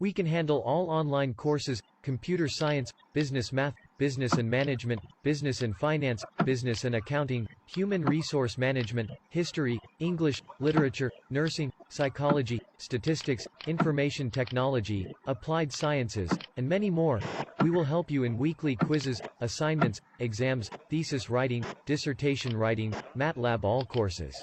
We can handle all online courses: computer science, business math, business and management, business and finance, business and accounting, human resource management, history, English, literature, nursing, psychology, statistics, information technology, applied sciences, and many more. We will help you in weekly quizzes, assignments, exams, thesis writing, dissertation writing, Matlab, all courses.